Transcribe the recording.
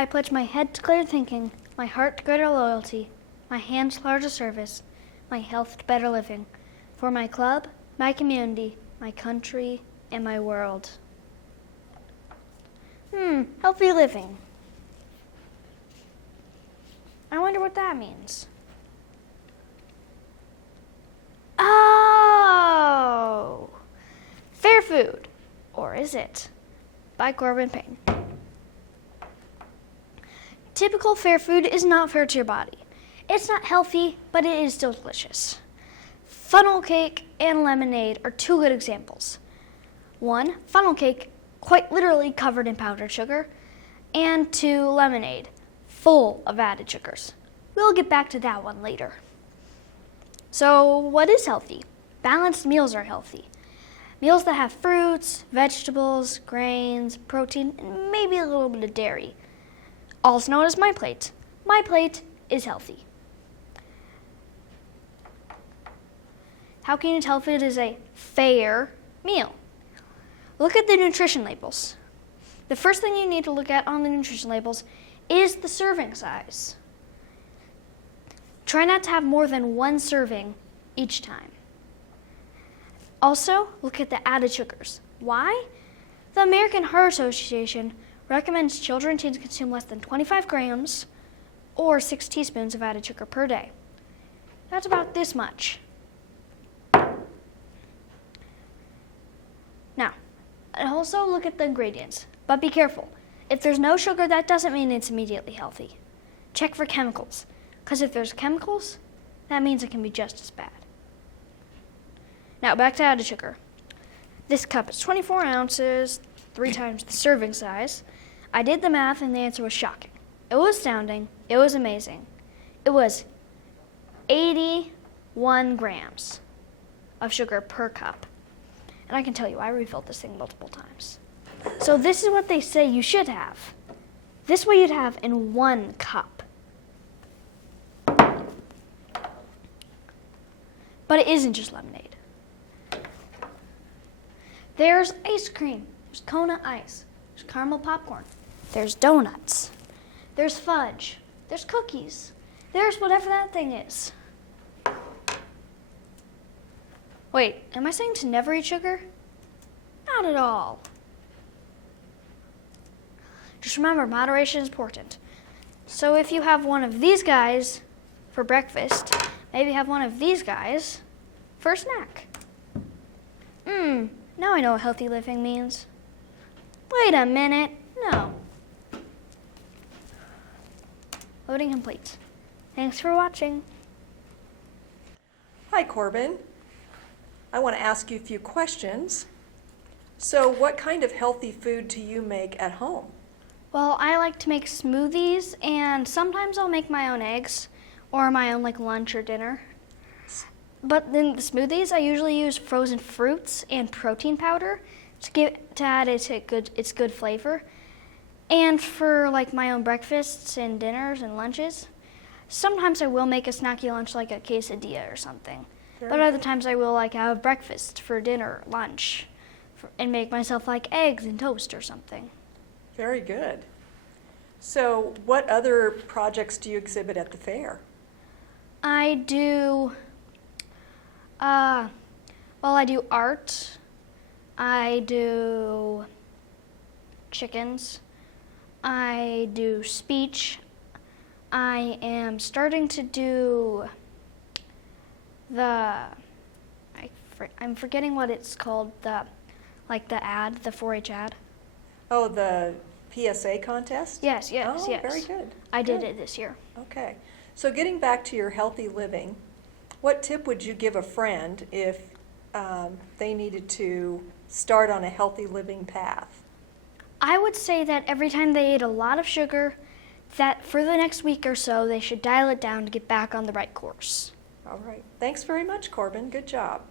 I pledge my head to clear thinking, my heart to greater loyalty, my hands to larger service, my health to better living, for my club, my community, my country, and my world. Healthy living. I wonder what that means. Oh! Fair food. Or is it? By Corbin Payne. Typical fair food is not fair to your body. It's not healthy, but it is still delicious. Funnel cake and lemonade are two good examples. One, funnel cake, quite literally covered in powdered sugar, and two, lemonade, full of added sugars. We'll get back to that one later. So, what is healthy? Balanced meals are healthy. Meals that have fruits, vegetables, grains, protein, and maybe a little bit of dairy. Also known as my plate. My plate is healthy. How can you tell if it is a fair meal? Look at the nutrition labels. The first thing you need to look at on the nutrition labels is the serving size. Try not to have more than one serving each time. Also, look at the added sugars. Why? The American Heart Association recommends children to consume less than 25 grams or 6 teaspoons of added sugar per day. That's about this much. Now, also look at the ingredients, but be careful. If there's no sugar, that doesn't mean it's immediately healthy. Check for chemicals, because if there's chemicals, that means it can be just as bad. Now, back to added sugar. This cup is 24 ounces, 3 times the serving size. I did the math, and the answer was shocking. It was astounding. It was amazing. It was 81 grams of sugar per cup. And I can tell you, I refilled this thing multiple times. So this is what they say you should have. This is what you'd have in 1 cup. But it isn't just lemonade. There's ice cream. There's Kona ice. There's caramel popcorn. There's donuts. There's fudge. There's cookies. There's whatever that thing is. Wait, am I saying to never eat sugar? Not at all. Just remember, moderation is important. So if you have one of these guys for breakfast, maybe have one of these guys for a snack. Now I know what healthy living means. Wait a minute. No. Loading complete. Thanks for watching. Hi, Corbin. I want to ask you a few questions. So what kind of healthy food do you make at home? Well, I like to make smoothies, and sometimes I'll make my own eggs or my own lunch or dinner. But in the smoothies, I usually use frozen fruits and protein powder to add its good flavor. And for my own breakfasts and dinners and lunches, sometimes I will make a snacky lunch like a quesadilla or something. But other times I will have breakfast for dinner, lunch, and make myself eggs and toast or something. Very good. So what other projects do you exhibit at the fair? I do, I do art. I do chickens. I do speech. I am starting to do I'm forgetting what it's called, the ad, the 4-H ad. Oh, the PSA contest? Yes. Oh, very good. I did it this year. Okay. So getting back to your healthy living, what tip would you give a friend if they needed to start on a healthy living path? I would say that every time they ate a lot of sugar, that for the next week or so, they should dial it down to get back on the right course. All right. Thanks very much, Corbin. Good job.